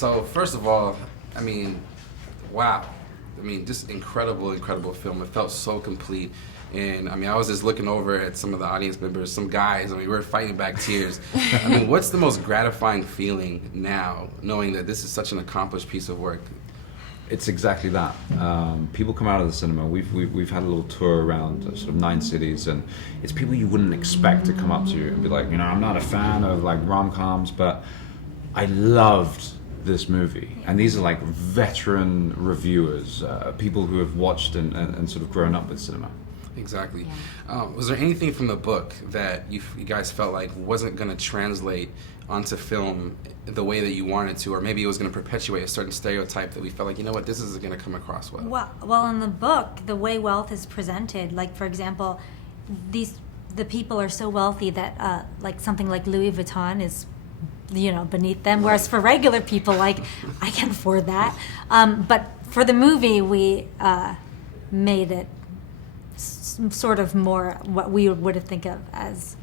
So first of all, I mean, wow. I mean, just incredible, incredible film. It felt so complete. And I mean, I was just looking over at some of the audience members, some guys. I mean, we were fighting back tears. I mean, what's the most gratifying feeling now, knowing that this is such an accomplished piece of work? It's exactly that. People come out of the cinema. We've had a little tour around sort of 9 cities, and it's people you wouldn't expect to come up to you and be like, you know, I'm not a fan of like rom-coms, but I loved this movie. And these are like veteran reviewers, people who have watched and sort of grown up with cinema. Exactly. Was there anything from the book that you guys felt like wasn't going to translate onto film the way that you wanted to, or maybe it was going to perpetuate a certain stereotype that we felt like, you know what, this isn't going to come across well? Well, in the book, the way wealth is presented, like for example, the people are so wealthy that like something like Louis Vuitton is, you know, beneath them, whereas for regular people, like, I can afford that. But for the movie, we made it sort of more what we would think of as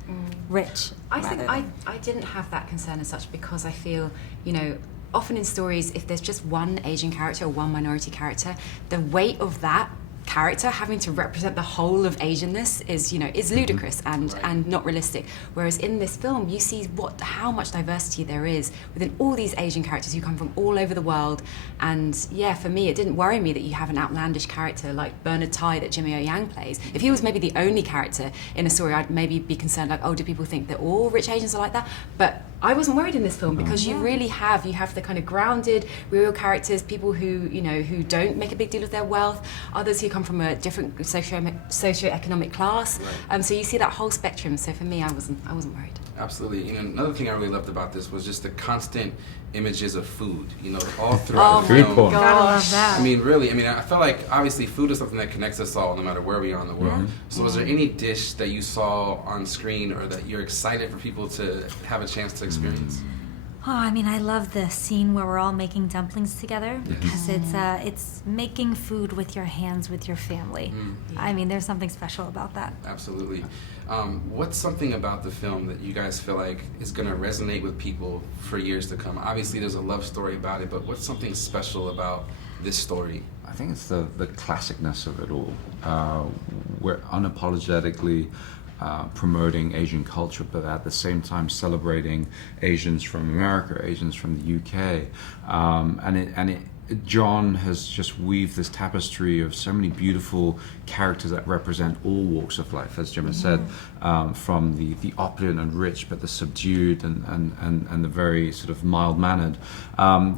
rich. I think I didn't have that concern as such, because I feel, you know, often in stories, if there's just one Asian character or one minority character, the weight of that character having to represent the whole of Asianness is, you know, is ludicrous and not realistic. Whereas in this film, you see how much diversity there is within all these Asian characters who come from all over the world. And yeah, for me, it didn't worry me that you have an outlandish character like Bernard Tai that Jimmy O Yang plays. If he was maybe the only character in a story, I'd maybe be concerned like, oh, do people think that all rich Asians are like that? But I wasn't worried in this film, because you really have the kind of grounded, real characters, people who, you know, who don't make a big deal of their wealth, others who come from a different socioeconomic class. So you see that whole spectrum. So for me, I wasn't worried. Absolutely. You know, another thing I really loved about this was just the constant images of food, you know, all throughout the film. Gotta love that. I mean, really, I mean, I felt like obviously food is something that connects us all no matter where we are in the world. So was there any dish that you saw on screen or that you're excited for people to have a chance to experience? Oh, I mean, I love the scene where we're all making dumplings together, because it's making food with your hands with your family. I mean, there's something special about that. Absolutely. What's something about the film that you guys feel like is going to resonate with people for years to come? Obviously, there's a love story about it, but what's something special about this story? I think it's the classicness of it all. We're unapologetically promoting Asian culture, but at the same time celebrating Asians from America, Asians from the UK, John has just weaved this tapestry of so many beautiful characters that represent all walks of life, as Jim has said, from the opulent and rich, but the subdued and the very sort of mild-mannered.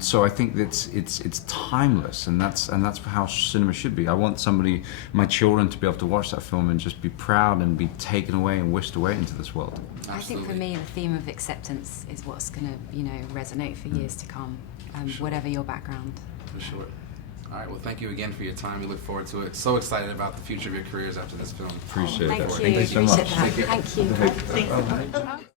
So I think it's timeless, and that's how cinema should be. I want my children, to be able to watch that film and just be proud and be taken away and whisked away into this world. Absolutely. I think for me, the theme of acceptance is what's going to, you know, resonate for years to come, whatever your background. For sure. All right, well, thank you again for your time. We look forward to it. So excited about the future of your careers after this film. Appreciate it. Thank you. Thank you so much. Thank you. Thank you.